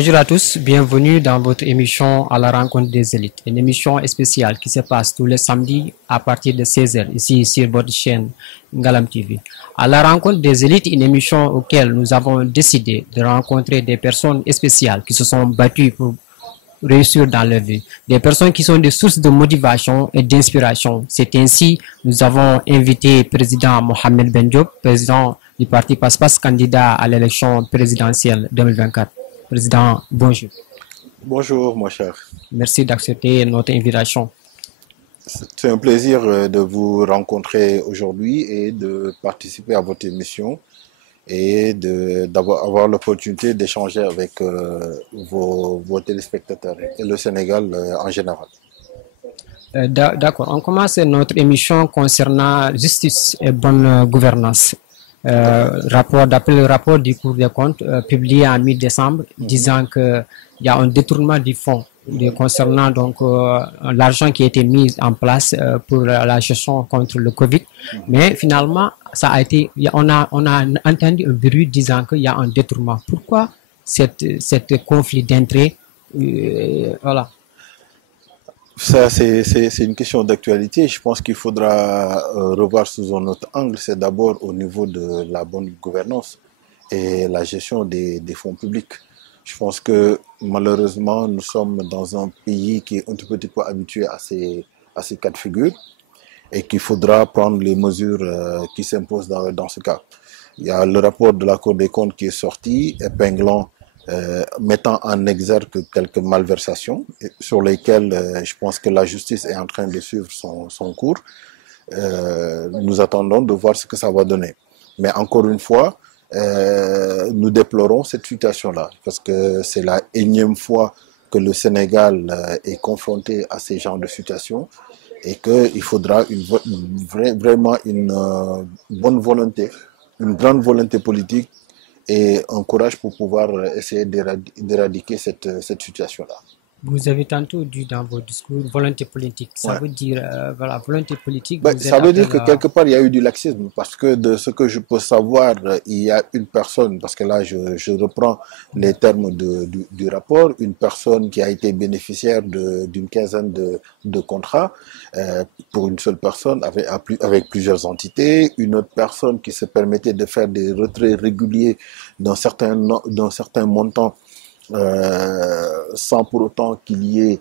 Bonjour à tous, bienvenue dans votre émission à la rencontre des élites, une émission spéciale qui se passe tous les samedis à partir de 16h ici sur votre chaîne Ngalam TV. À la rencontre des élites, une émission auquel nous avons décidé de rencontrer des personnes spéciales qui se sont battues pour réussir dans leur vie, des personnes qui sont des sources de motivation et d'inspiration. C'est ainsi nous avons invité le président Mohamed Ben Diop, président du parti Passe-Passe, candidat à l'élection présidentielle 2024. Président, bonjour. Bonjour, mon cher. Merci d'accepter notre invitation. C'est un plaisir de vous rencontrer aujourd'hui et de participer à votre émission et d'avoir l'opportunité d'échanger avec vos téléspectateurs et le Sénégal en général. D'accord, on commence notre émission concernant justice et bonne gouvernance. D'après le rapport du Cour des comptes publié en mi-décembre, disant qu'il y a un détournement du fonds concernant donc l'argent qui a été mis en place pour la gestion contre le Covid. Mais finalement, ça a été, on a entendu un bruit disant qu'il y a un détournement. Pourquoi cette conflit d'intérêts? Voilà. Ça, c'est une question d'actualité. Je pense qu'il faudra revoir sous un autre angle. C'est d'abord au niveau de la bonne gouvernance et la gestion des fonds publics. Je pense que malheureusement, nous sommes dans un pays qui est un tout petit peu habitué à ces cas de figure et qu'il faudra prendre les mesures qui s'imposent dans ce cas. Il y a le rapport de la Cour des comptes qui est sorti, épinglant mettant en exergue quelques malversations sur lesquelles je pense que la justice est en train de suivre son cours. Nous attendons de voir ce que ça va donner. Mais encore une fois, nous déplorons cette situation-là parce que c'est la énième fois que le Sénégal est confronté à ces genres de situations et qu'il faudra vraiment une bonne volonté, une grande volonté politique et un courage pour pouvoir essayer d'éradiquer cette situation-là. Vous avez tantôt dit dans vos discours volonté politique. Ça veut dire, voilà, volonté politique. Ça veut dire que quelque part, il y a eu du laxisme. Parce que de ce que je peux savoir, il y a une personne, parce que là, je reprends les termes du rapport, une personne qui a été bénéficiaire d'une quinzaine de contrats pour une seule personne avec plusieurs entités, une autre personne qui se permettait de faire des retraits réguliers d'un certain montant sans pour autant qu'il y ait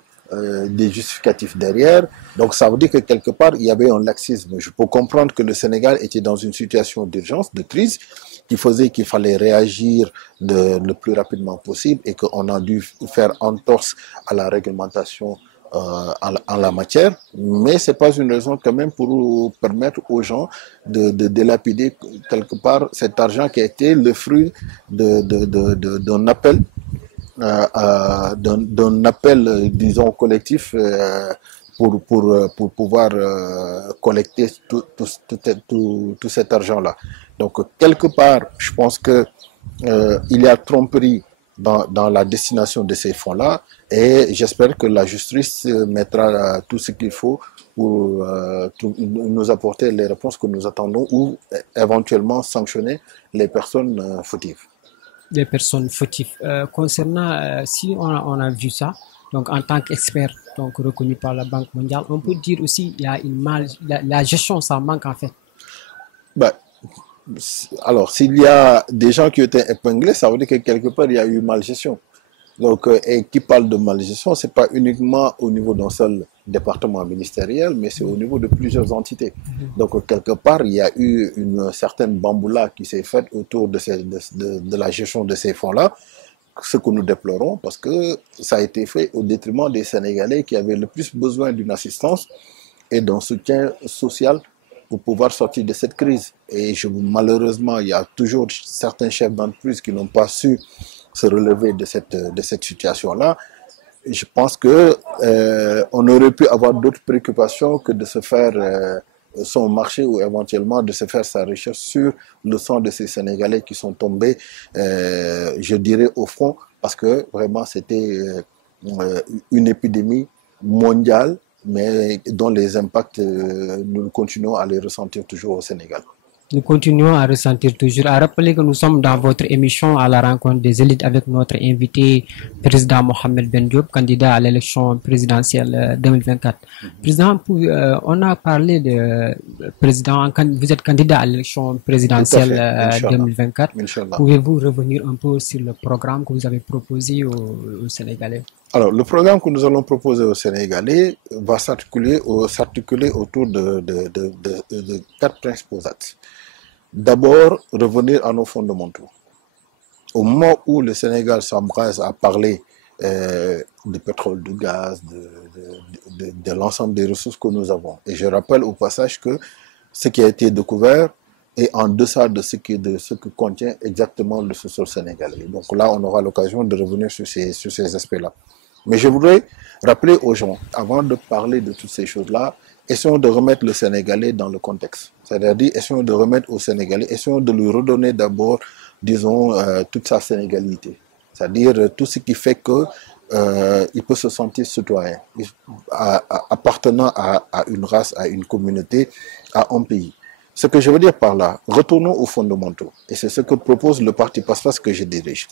des justificatifs derrière. Donc ça veut dire que quelque part, il y avait un laxisme. Je peux comprendre que le Sénégal était dans une situation d'urgence, de crise, qui faisait qu'il fallait réagir le plus rapidement possible et qu'on a dû faire entorse à la réglementation en la matière, mais c'est pas une raison quand même pour permettre aux gens de délapider quelque part cet argent qui a été le fruit d'un appel d'un appel, disons, collectif pour pouvoir collecter tout cet argent-là. Donc, quelque part, je pense que il y a tromperie dans la destination de ces fonds-là et j'espère que la justice mettra tout ce qu'il faut pour nous apporter les réponses que nous attendons ou éventuellement sanctionner les personnes fautives. Des personnes fautives. Concernant, si on a vu ça, donc en tant qu'expert donc reconnu par la Banque mondiale, on peut dire aussi qu'il y a la gestion, ça manque en fait. Alors, s'il y a des gens qui ont été épinglés, ça veut dire que quelque part, il y a eu malgestion. Donc, et qui parle de malgestion, c'est pas uniquement au niveau d'un seul département ministériel, mais c'est au niveau de plusieurs entités. Donc, quelque part, il y a eu une certaine bamboula qui s'est faite autour de la gestion de ces fonds-là, ce que nous déplorons, parce que ça a été fait au détriment des Sénégalais qui avaient le plus besoin d'une assistance et d'un soutien social pour pouvoir sortir de cette crise. Et malheureusement, il y a toujours certains chefs d'entreprise qui n'ont pas su se relever de cette situation-là. Je pense que on aurait pu avoir d'autres préoccupations que de se faire son marché ou éventuellement de se faire sa recherche sur le sang de ces Sénégalais qui sont tombés, je dirais, au front, parce que vraiment c'était une épidémie mondiale, mais dont les impacts, nous continuons à les ressentir toujours au Sénégal. Nous continuons à ressentir toujours, à rappeler que nous sommes dans votre émission à la rencontre des élites avec notre invité, président Mohamed Ben Diop, candidat à l'élection présidentielle 2024. Président, on a parlé de président, vous êtes candidat à l'élection présidentielle 2024. Pouvez-vous revenir un peu sur le programme que vous avez proposé aux Sénégalais? Alors, le programme que nous allons proposer aux Sénégalais va s'articuler autour de 4 principaux axes. D'abord, revenir à nos fondamentaux. Au moment où le Sénégal s'embrasse à parler de pétrole, de gaz, de l'ensemble des ressources que nous avons. Et je rappelle au passage que ce qui a été découvert est en deçà de ce que contient exactement le sous-sol sénégalais. Donc là, on aura l'occasion de revenir sur ces aspects-là. Mais je voudrais rappeler aux gens, avant de parler de toutes ces choses-là, essayons de remettre le Sénégalais dans le contexte. C'est-à-dire, essayons de remettre au Sénégalais, essayons de lui redonner d'abord, disons, toute sa sénégalité. C'est-à-dire tout ce qui fait que il peut se sentir citoyen, appartenant à une race, à une communauté, à un pays. Ce que je veux dire par là, retournons aux fondamentaux. Et c'est ce que propose le parti Passe-Passe que je dirige.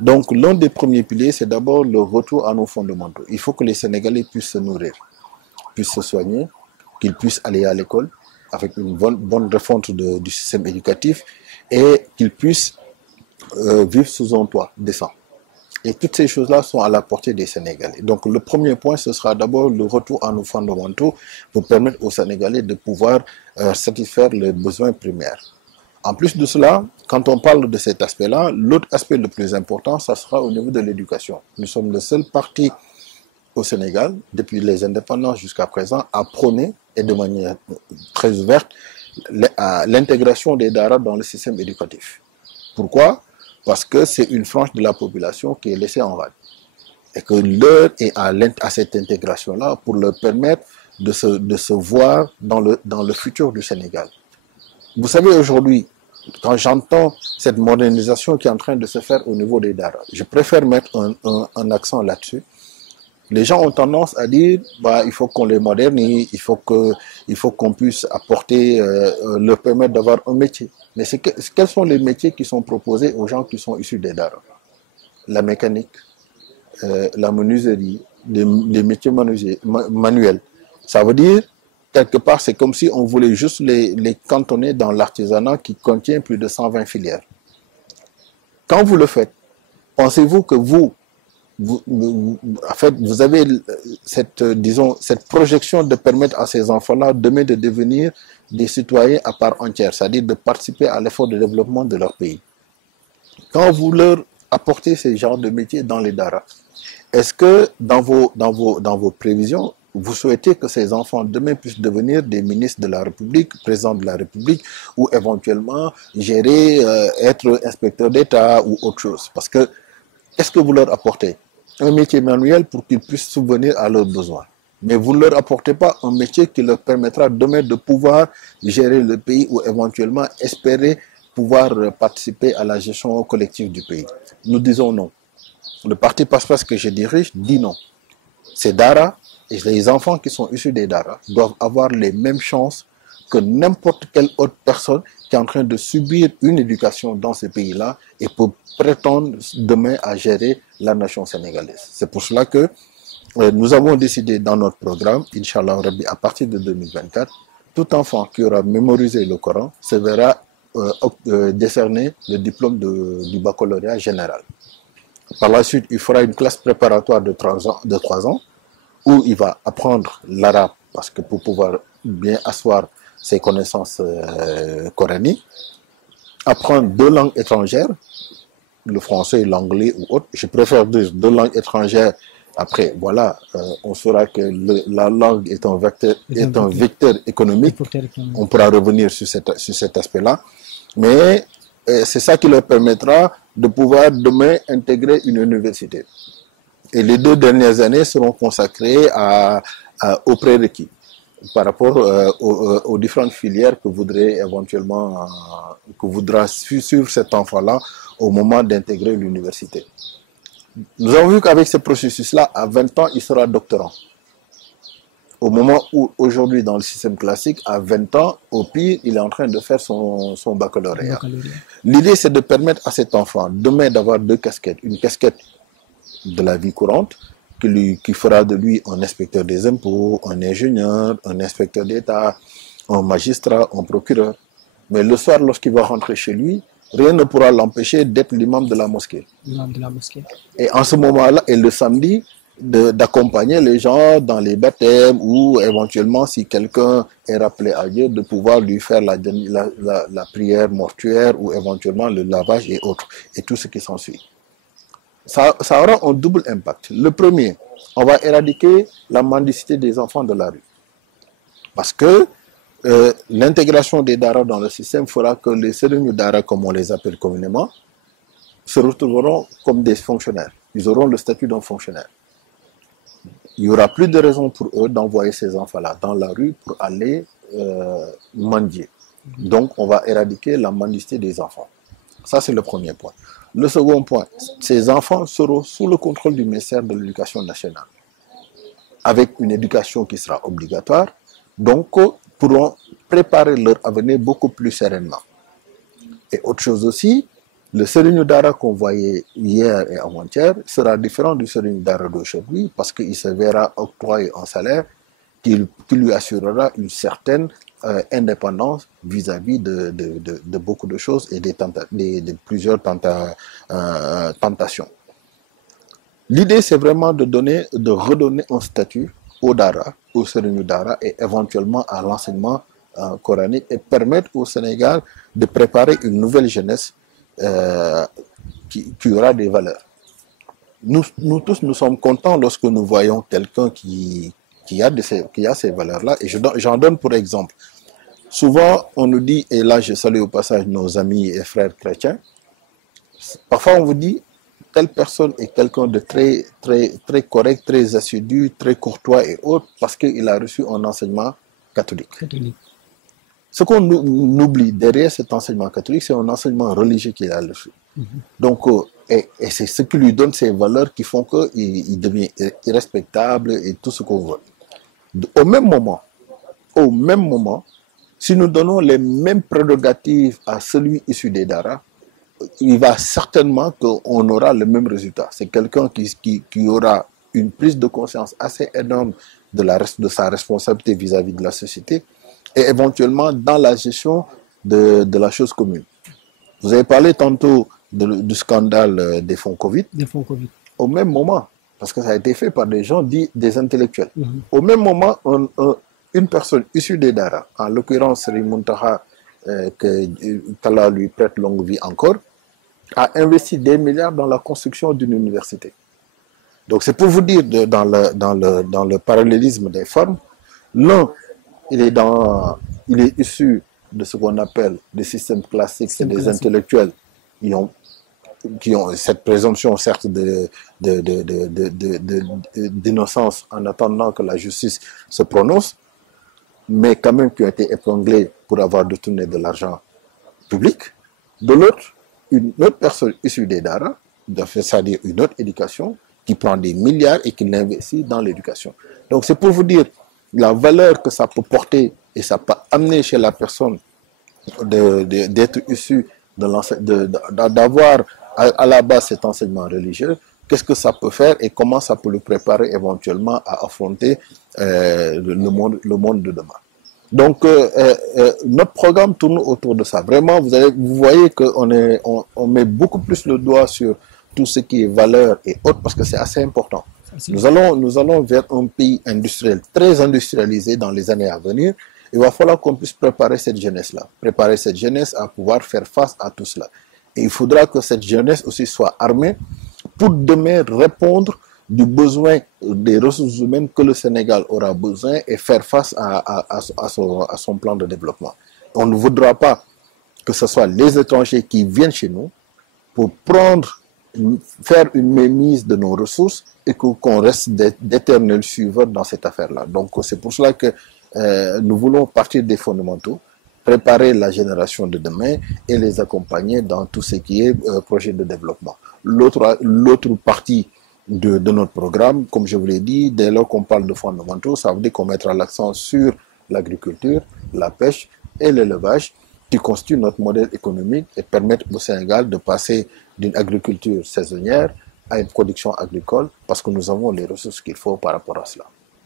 Donc, l'un des premiers piliers, c'est d'abord le retour à nos fondamentaux. Il faut que les Sénégalais puissent se nourrir, puissent se soigner, qu'ils puissent aller à l'école avec une bonne refonte du système éducatif et qu'ils puissent vivre sous un toit décent. Et toutes ces choses-là sont à la portée des Sénégalais. Donc, le premier point, ce sera d'abord le retour à nos fondamentaux pour permettre aux Sénégalais de pouvoir satisfaire les besoins primaires. En plus de cela, quand on parle de cet aspect-là, l'autre aspect le plus important, ça sera au niveau de l'éducation. Nous sommes le seul parti au Sénégal, depuis les indépendances jusqu'à présent, à prôner, et de manière très ouverte, l'intégration des Dara dans le système éducatif. Pourquoi? Parce que c'est une frange de la population qui est laissée en rade. Et que l'heure est à cette intégration-là pour leur permettre de se voir dans le futur du Sénégal. Vous savez, aujourd'hui, quand j'entends cette modernisation qui est en train de se faire au niveau des Dara, je préfère mettre un accent là-dessus. Les gens ont tendance à dire bah, il faut qu'on les modernise, il faut qu'on puisse apporter, leur permettre d'avoir un métier. Mais quels sont les métiers qui sont proposés aux gens qui sont issus des Dara? La mécanique, la menuiserie, les métiers manuels. Ça veut dire, quelque part, c'est comme si on voulait juste les cantonner dans l'artisanat qui contient plus de 120 filières. Quand vous le faites, pensez-vous que vous avez cette projection de permettre à ces enfants-là demain de devenir des citoyens à part entière, c'est-à-dire de participer à l'effort de développement de leur pays. Quand vous leur apportez ces genres de métiers dans les Dara, est-ce que dans vos prévisions, vous souhaitez que ces enfants demain puissent devenir des ministres de la République, présidents de la République, ou éventuellement gérer, être inspecteur d'État ou autre chose? Parce que, qu'est-ce que vous leur apportez? Un métier manuel pour qu'ils puissent subvenir à leurs besoins. Mais vous ne leur apportez pas un métier qui leur permettra demain de pouvoir gérer le pays ou éventuellement espérer pouvoir participer à la gestion collective du pays. Nous disons non. Le parti Passe-Passe que je dirige dit non. Ces Dara et les enfants qui sont issus des Dara doivent avoir les mêmes chances que n'importe quelle autre personne qui est en train de subir une éducation dans ce pays-là et peut prétendre demain à gérer la nation sénégalaise. C'est pour cela que nous avons décidé dans notre programme, Inch'Allah Rabbi, à partir de 2024, tout enfant qui aura mémorisé le Coran se verra décerner le diplôme du baccalauréat général. Par la suite, il fera une classe préparatoire de 3 ans où il va apprendre l'arabe, parce que pour pouvoir bien asseoir ses connaissances coraniques, apprendre 2 langues étrangères, le français, l'anglais ou autre. Je préfère dire 2 langues étrangères. Après, voilà, on saura que la langue est un vecteur économique. On pourra revenir sur cet aspect-là. Mais c'est ça qui leur permettra de pouvoir demain intégrer une université. Et les 2 dernières années seront consacrées aux prérequis par rapport aux différentes filières que voudra suivre cet enfant-là au moment d'intégrer l'université. Nous avons vu qu'avec ce processus-là, à 20 ans, il sera doctorant. Au moment où, aujourd'hui, dans le système classique, à 20 ans, au pire, il est en train de faire son baccalauréat. L'idée, c'est de permettre à cet enfant, demain, d'avoir deux casquettes. Une casquette de la vie courante, qui fera de lui un inspecteur des impôts, un ingénieur, un inspecteur d'État, un magistrat, un procureur. Mais le soir, lorsqu'il va rentrer chez lui, rien ne pourra l'empêcher d'être l'imam de la mosquée. L'imam de la mosquée. Et en ce moment-là, et le samedi, d'accompagner les gens dans les baptêmes ou éventuellement, si quelqu'un est rappelé à Dieu, de pouvoir lui faire la prière mortuaire ou éventuellement le lavage et autres, et tout ce qui s'ensuit. Ça aura un double impact. Le premier, on va éradiquer la mendicité des enfants de la rue. Parce que l'intégration des daras dans le système fera que les sérieux daras, comme on les appelle communément, se retrouveront comme des fonctionnaires. Ils auront le statut d'un fonctionnaire. Il n'y aura plus de raison pour eux d'envoyer ces enfants-là dans la rue pour aller mendier. Donc, on va éradiquer la mendicité des enfants. Ça, c'est le premier point. Le second point, ces enfants seront sous le contrôle du ministère de l'Éducation nationale, avec une éducation qui sera obligatoire, donc pourront préparer leur avenir beaucoup plus sereinement. Et autre chose aussi, le Serigne Dara qu'on voyait hier et avant-hier sera différent du Serigne Dara d'aujourd'hui parce qu'il se verra octroyer un salaire qui lui assurera une certaine indépendance vis-à-vis de beaucoup de choses et de plusieurs tentations. L'idée, c'est vraiment de redonner un statut au Dara, au Serigne Dara et éventuellement à l'enseignement coranique et permettre au Sénégal de préparer une nouvelle jeunesse qui aura des valeurs. Nous tous, nous sommes contents lorsque nous voyons quelqu'un qui a ces valeurs-là. Et j'en donne pour exemple. Souvent, on nous dit, et là je salue au passage nos amis et frères chrétiens, parfois on vous dit, telle personne est quelqu'un de très, très, très correct, très assidu, très courtois et autres, parce qu'il a reçu un enseignement catholique. Ce qu'on oublie derrière cet enseignement catholique, c'est un enseignement religieux qu'il a reçu. Donc, et c'est ce qui lui donne ces valeurs qui font qu'il devient irrespectable et tout ce qu'on veut. Au même moment, si nous donnons les mêmes prérogatives à celui issu des Dara, il va certainement qu'on aura le même résultat. C'est quelqu'un qui aura une prise de conscience assez énorme de sa responsabilité vis-à-vis de la société et éventuellement dans la gestion de la chose commune. Vous avez parlé tantôt du scandale des fonds Covid. Au même moment, parce que ça a été fait par des gens dits des intellectuels. Au même moment, une personne issue des Dara, en l'occurrence Serigne Mountakha, qu'Allah lui prête longue vie encore, a investi des milliards dans la construction d'une université. Donc c'est pour vous dire, dans le parallélisme des formes, l'un, il est issu de ce qu'on appelle des systèmes classiques, c'est des intellectuels qui ont cette présomption certes d'innocence en attendant que la justice se prononce, mais quand même qui ont été épinglés pour avoir détourné de l'argent public. De l'autre, une autre personne issue des Dara, c'est-à-dire une autre éducation, qui prend des milliards et qui l'investit dans l'éducation. Donc c'est pour vous dire la valeur que ça peut porter et ça peut amener chez la personne d'être issue d'avoir à la base cet enseignement religieux, qu'est-ce que ça peut faire et comment ça peut le préparer éventuellement à affronter le monde de demain. Donc, notre programme tourne autour de ça. Vraiment, vous voyez qu'on met beaucoup plus le doigt sur tout ce qui est valeur et autres, parce que c'est assez important. Nous allons vers un pays industriel, très industrialisé dans les années à venir. Il va falloir qu'on puisse préparer cette jeunesse-là, préparer cette jeunesse à pouvoir faire face à tout cela. Et il faudra que cette jeunesse aussi soit armée pour demain répondre du besoin des ressources humaines que le Sénégal aura besoin et faire face à son plan de développement. On ne voudra pas que ce soit les étrangers qui viennent chez nous pour faire une mainmise de nos ressources et qu'on reste d'éternels suiveurs dans cette affaire-là. Donc c'est pour cela que nous voulons partir des fondamentaux, préparer la génération de demain et les accompagner dans tout ce qui est projet de développement. L'autre partie de notre programme. Comme je vous l'ai dit, dès lors qu'on parle de fondamentaux, ça veut dire qu'on mettra l'accent sur l'agriculture, la pêche et l'élevage, qui constituent notre modèle économique et permettent au Sénégal de passer d'une agriculture saisonnière à une production agricole, parce que nous avons les ressources qu'il faut par rapport à cela.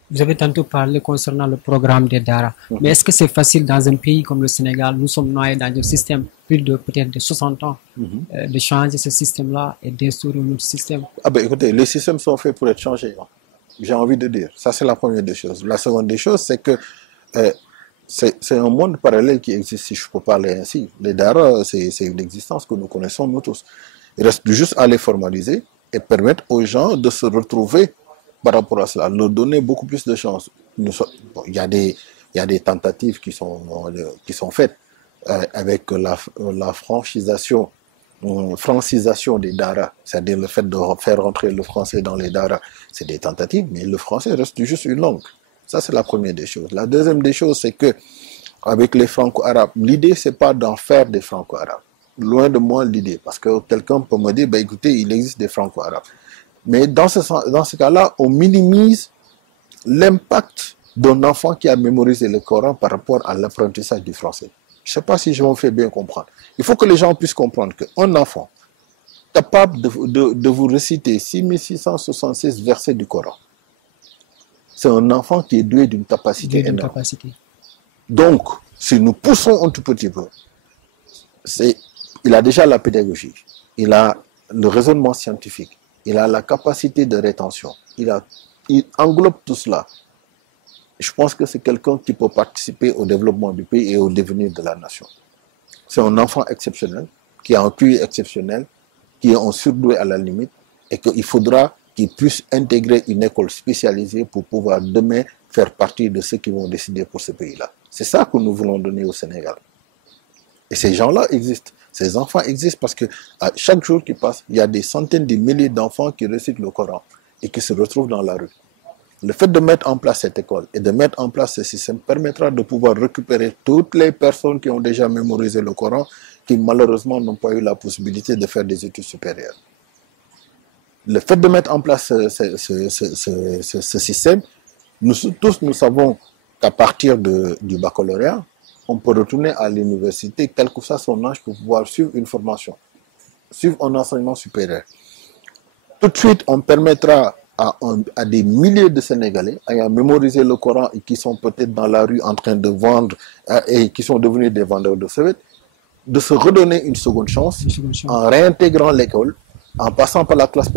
Vous avez tantôt parlé concernant le programme des DARA. Mais est-ce que c'est facile dans un pays comme le Sénégal? Nous sommes noyés dans un système plus de peut-être de 60 ans, de changer ce système-là et d'instaurer un autre système. Ah ben écoutez, les systèmes sont faits pour être changés. Hein. J'ai envie de dire. Ça, c'est la première des choses. La seconde des choses, c'est que c'est un monde parallèle qui existe, si je peux parler ainsi. Les DARA, c'est une existence que nous connaissons nous tous. Il reste juste à les formaliser et permettre aux gens de se retrouver par rapport à cela, leur donner beaucoup plus de chances. Il y a des tentatives qui sont faites avec la francisation des DARA, c'est-à-dire le fait de faire rentrer le français dans les DARA. C'est des tentatives, mais le français reste juste une langue. Ça, c'est la première des choses. La deuxième des choses, c'est que avec les franco-arabes, l'idée, c'est pas d'en faire des franco-arabes. Loin de moi l'idée, parce que quelqu'un peut me dire, écoutez, il existe des franco-arabes. Mais dans ce cas-là, on minimise l'impact d'un enfant qui a mémorisé le Coran par rapport à l'apprentissage du français. Je ne sais pas si je me fais bien comprendre. Il faut que les gens puissent comprendre qu'un enfant capable de vous réciter 6666 versets du Coran, c'est un enfant qui est doué d'une capacité énorme. Donc, si nous poussons un tout petit peu, il a déjà la pédagogie, il a le raisonnement scientifique, il a la capacité de rétention, il englobe tout cela. Je pense que c'est quelqu'un qui peut participer au développement du pays et au devenir de la nation. C'est un enfant exceptionnel, qui a un QI exceptionnel, qui est en surdoué à la limite, et qu'il faudra qu'il puisse intégrer une école spécialisée pour pouvoir demain faire partie de ceux qui vont décider pour ce pays-là. C'est ça que nous voulons donner au Sénégal. Et ces gens-là existent. Ces enfants existent parce que à chaque jour qui passe, il y a des centaines de milliers d'enfants qui récitent le Coran et qui se retrouvent dans la rue. Le fait de mettre en place cette école et de mettre en place ce système permettra de pouvoir récupérer toutes les personnes qui ont déjà mémorisé le Coran, qui malheureusement n'ont pas eu la possibilité de faire des études supérieures. Le fait de mettre en place ce système, nous tous nous savons qu'à partir du baccalauréat, on peut retourner à l'université, quel que soit son âge, pour pouvoir suivre une formation, suivre un enseignement supérieur. Tout de suite, on permettra à des milliers de Sénégalais ayant mémorisé le Coran et qui sont peut-être dans la rue en train de vendre et qui sont devenus des vendeurs de sous-vêtements, de se redonner une seconde chance en réintégrant l'école, en passant par la classe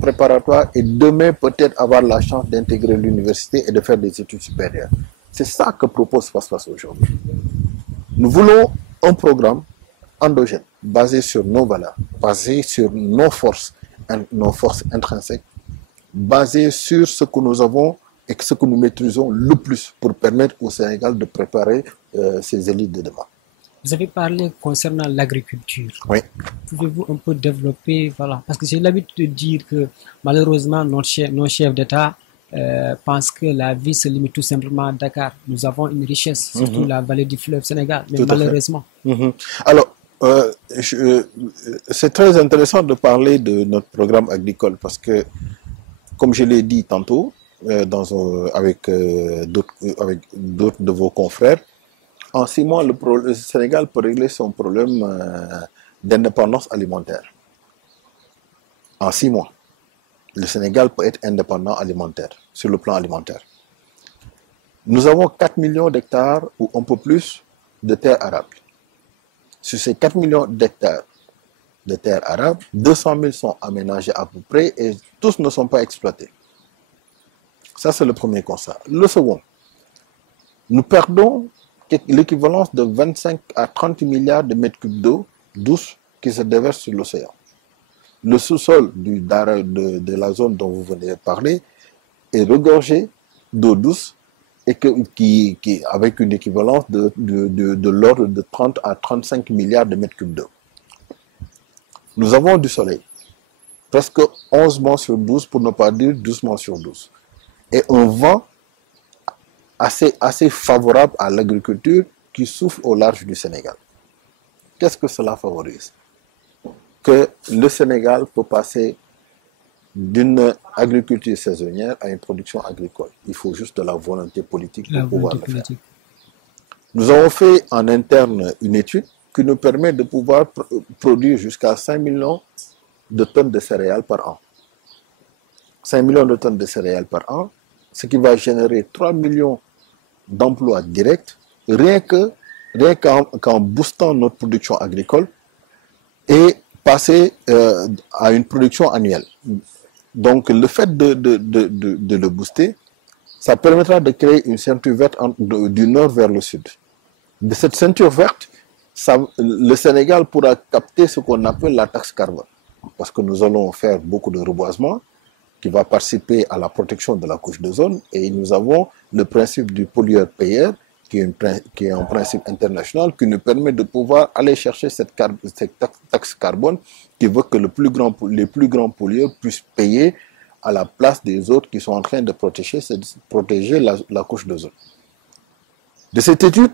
préparatoire et demain peut-être avoir la chance d'intégrer l'université et de faire des études supérieures. C'est ça que propose Face aujourd'hui. Nous voulons un programme endogène, basé sur nos valeurs, basé sur nos forces intrinsèques, basé sur ce que nous avons et ce que nous maîtrisons le plus pour permettre au Sénégal de préparer ses élites de demain. Vous avez parlé concernant l'agriculture. Oui. Pouvez-vous un peu développer, voilà, parce que j'ai l'habitude de dire que malheureusement nos chefs d'État pensent que la vie se limite tout simplement à Dakar. Nous avons une richesse, surtout la vallée du fleuve Sénégal, mais malheureusement. Alors, c'est très intéressant de parler de notre programme agricole parce que, comme je l'ai dit tantôt, avec d'autres de vos confrères, en 6 mois, le Sénégal peut régler son problème d'indépendance alimentaire. En 6 mois, le Sénégal peut être indépendant alimentaire, sur le plan alimentaire. Nous avons 4 millions d'hectares ou un peu plus de terres arables. Sur ces 4 millions d'hectares de terres arabes, 200 000 sont aménagés à peu près et tous ne sont pas exploités. Ça, c'est le premier constat. Le second, nous perdons l'équivalence de 25 à 30 milliards de mètres cubes d'eau douce qui se déversent sur l'océan. Le sous-sol de la zone dont vous venez de parler est regorgé d'eau douce et avec une équivalence de l'ordre de 30 à 35 milliards de mètres cubes d'eau. Nous avons du soleil, presque 11 mois sur 12, pour ne pas dire 12 mois sur 12. Et un vent assez favorable à l'agriculture qui souffle au large du Sénégal. Qu'est-ce que cela favorise? Que le Sénégal peut passer d'une agriculture saisonnière à une production agricole. Il faut juste de la volonté politique pour pouvoir le faire. Nous avons fait en interne une étude qui nous permet de pouvoir produire jusqu'à 5 millions de tonnes de céréales par an. 5 millions de tonnes de céréales par an, ce qui va générer 3 millions d'emplois directs, rien qu'en boostant notre production agricole et passer à une production annuelle. Donc le fait de le booster, ça permettra de créer une ceinture verte du nord vers le sud. De cette ceinture verte, le Sénégal pourra capter ce qu'on appelle la taxe carbone. Parce que nous allons faire beaucoup de reboisement qui va participer à la protection de la couche d'ozone. Et nous avons le principe du pollueur-payeur, qui est un principe international qui nous permet de pouvoir aller chercher cette taxe carbone qui veut que les plus grands pollueurs puissent payer à la place des autres qui sont en train de protéger la couche d'ozone. De cette étude,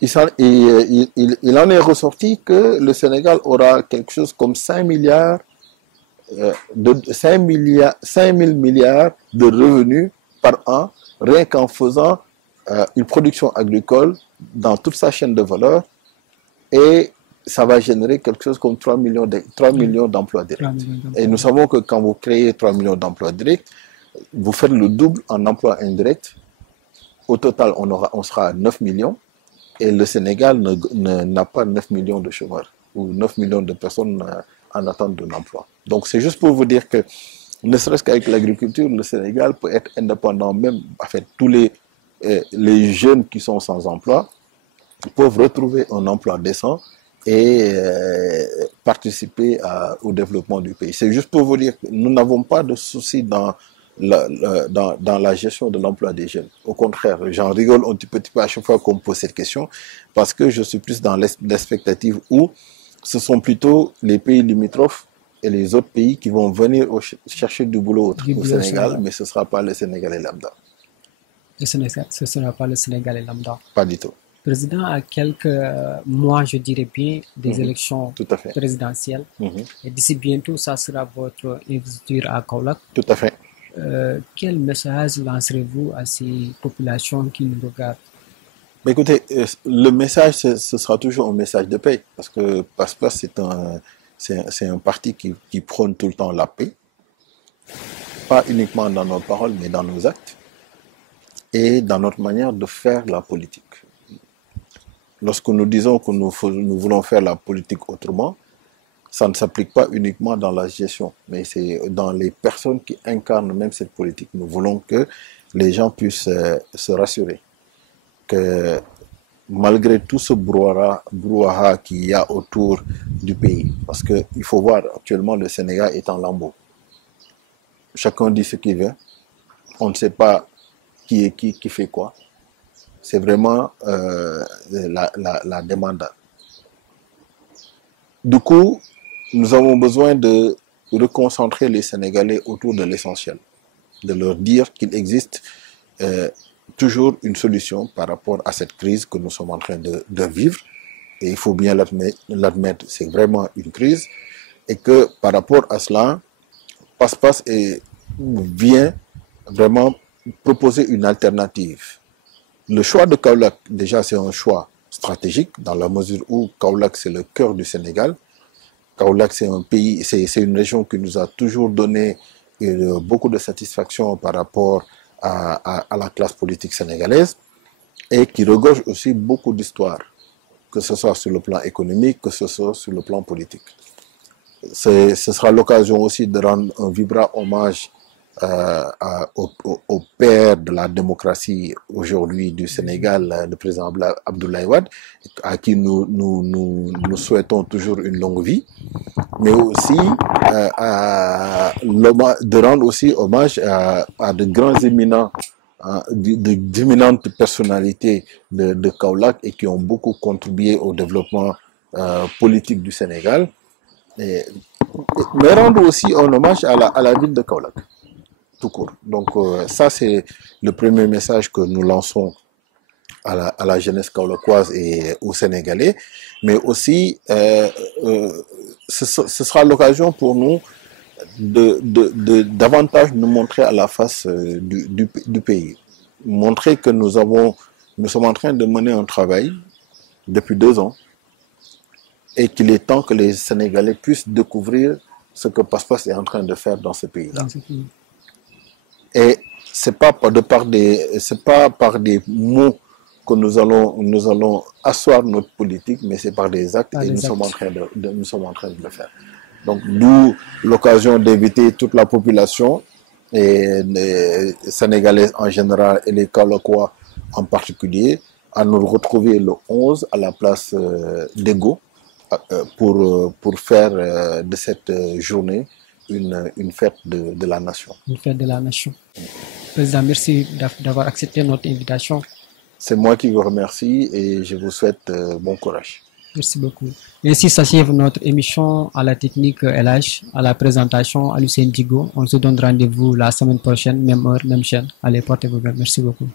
il en est ressorti que le Sénégal aura quelque chose comme 5 000 milliards de revenus par an, rien qu'en faisant une production agricole dans toute sa chaîne de valeur, et ça va générer quelque chose comme 3 millions d'emplois directs. Et nous savons que quand vous créez 3 millions d'emplois directs, vous faites le double en emplois indirects. Au total, on sera à 9 millions. Et le Sénégal n'a pas 9 millions de chômeurs ou 9 millions de personnes en attente d'un emploi. Donc c'est juste pour vous dire que, ne serait-ce qu'avec l'agriculture, le Sénégal peut être indépendant. Même, en fait, tous les jeunes qui sont sans emploi peuvent retrouver un emploi décent et participer au développement du pays. C'est juste pour vous dire que nous n'avons pas de soucis dans la gestion de l'emploi des jeunes. Au contraire, j'en rigole un petit peu à chaque fois qu'on me pose cette question, parce que je suis plus dans l'expectative où ce sont plutôt les pays limitrophes et les autres pays qui vont venir chercher du boulot au Sénégal, mais ce ne sera pas le Sénégalais lambda. Ce ne sera pas le Sénégalais lambda. Pas du tout. Président, à quelques mois, je dirais bien, des élections présidentielles. Et d'ici bientôt, ça sera votre investiture à Kaolack. Tout à fait. Quel message lancerez-vous à ces populations qui nous regardent? Mais écoutez, le message, ce sera toujours un message de paix, parce que PASPAS, c'est un parti qui prône tout le temps la paix, pas uniquement dans nos paroles, mais dans nos actes, et dans notre manière de faire la politique. Lorsque nous disons que nous voulons faire la politique autrement, ça ne s'applique pas uniquement dans la gestion, mais c'est dans les personnes qui incarnent même cette politique. Nous voulons que les gens puissent se rassurer que malgré tout ce brouhaha qu'il y a autour du pays, parce qu'il faut voir, actuellement le Sénégal est en lambeaux. Chacun dit ce qu'il veut, on ne sait pas qui est qui fait quoi. C'est vraiment la demande. Du coup, nous avons besoin de reconcentrer les Sénégalais autour de l'essentiel, de leur dire qu'il existe toujours une solution par rapport à cette crise que nous sommes en train de vivre. Et il faut bien l'admettre, c'est vraiment une crise. Et que par rapport à cela, PASPAS vient vraiment proposer une alternative. Le choix de Kaolack, déjà, c'est un choix stratégique, dans la mesure où Kaolack, c'est le cœur du Sénégal. Kaolack, c'est un pays, c'est une région qui nous a toujours donné beaucoup de satisfaction par rapport à la classe politique sénégalaise, et qui regorge aussi beaucoup d'histoire, que ce soit sur le plan économique, que ce soit sur le plan politique. Ce sera l'occasion aussi de rendre un vibrant hommage au père de la démocratie aujourd'hui du Sénégal, le président Abdoulaye Wade, à qui nous souhaitons toujours une longue vie, mais aussi de rendre aussi hommage à de grands éminents, d'éminentes personnalités de Kaolack, et qui ont beaucoup contribué au développement politique du Sénégal, mais rendre aussi un hommage à la ville de Kaolack, tout court. Donc ça, c'est le premier message que nous lançons à la jeunesse kaolackoise et aux Sénégalais, mais aussi ce sera l'occasion pour nous davantage nous montrer à la face du pays. Montrer que nous sommes en train de mener un travail depuis 2 ans et qu'il est temps que les Sénégalais puissent découvrir ce que Passe-Passe est en train de faire dans ce pays-là. Et c'est pas par des mots que nous allons asseoir notre politique, mais c'est par des actes, et nous sommes en train de le faire. Donc, d'où l'occasion d'inviter toute la population, et les Sénégalais en général et les Kaolakois en particulier, à nous retrouver le 11 à la place d'Ego pour faire de cette journée une fête de la nation. Une fête de la nation. Président, merci d'avoir accepté notre invitation. C'est moi qui vous remercie et je vous souhaite bon courage. Merci beaucoup. Ainsi s'achève notre émission à la technique LH, à la présentation à Lucien Digo. On se donne rendez-vous la semaine prochaine, même heure, même chaîne. Allez, portez-vous bien. Merci beaucoup.